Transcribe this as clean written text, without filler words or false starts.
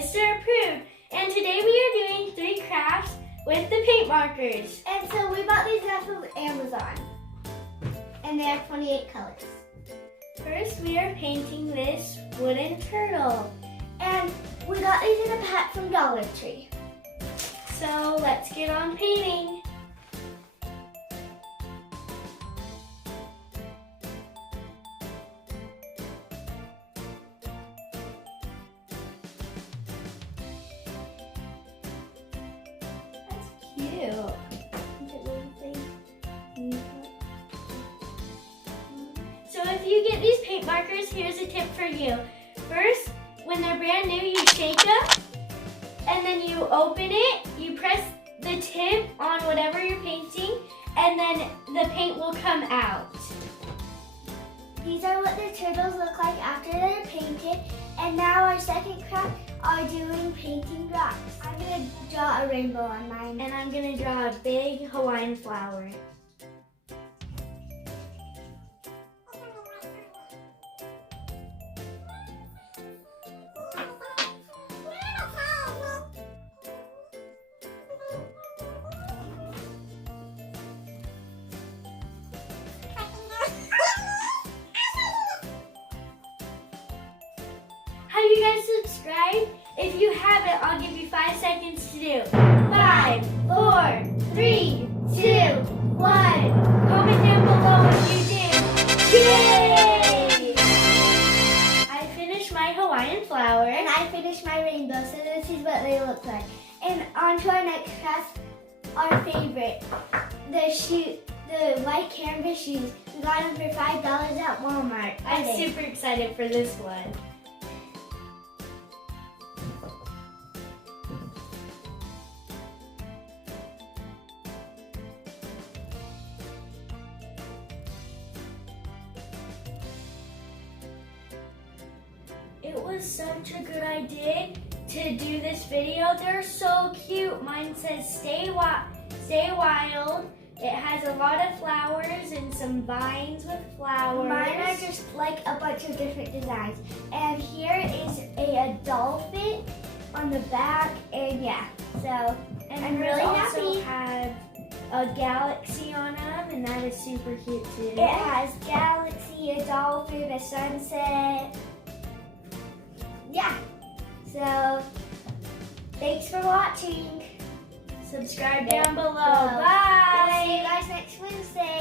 sister approved. And today we are doing 3 crafts with the paint markers. And so we bought these off of Amazon. And they have 28 colors. First, we are painting this wooden turtle. And we got these in a pack from Dollar Tree. So let's get on painting. That's cute. So if you get these paint markers, here's a tip for you. First, when they're brand new, you shake them, and then you open it, you press the tip on whatever you're painting, and then the paint will come out. These are what the turtles look like after they're painted. And now our second craft are doing painting rocks. I'm gonna draw a rainbow on mine. And I'm gonna draw a big Hawaiian flower. Have you guys subscribed? If you haven't, I'll give you 5 seconds to do. 5, 4, 3, 2, 1. Comment down below if you did. Yay! I finished my Hawaiian flower. And I finished my rainbow, so this is what they look like. And on to our next craft, our favorite, the white canvas shoes. We got them for $5 at Walmart. I'm super excited for this one. It was such a good idea to do this video. They're so cute. Mine says stay wild. It has a lot of flowers and some vines with flowers. Mine are just like a bunch of different designs. And here is a dolphin on the back, and yeah. So, and I'm really also happy. have a galaxy on them, and that is super cute too. It has galaxy, a dolphin, a sunset. Yeah. So, thanks for watching. Subscribe down below. Bye. Bye. We'll see you guys next Wednesday.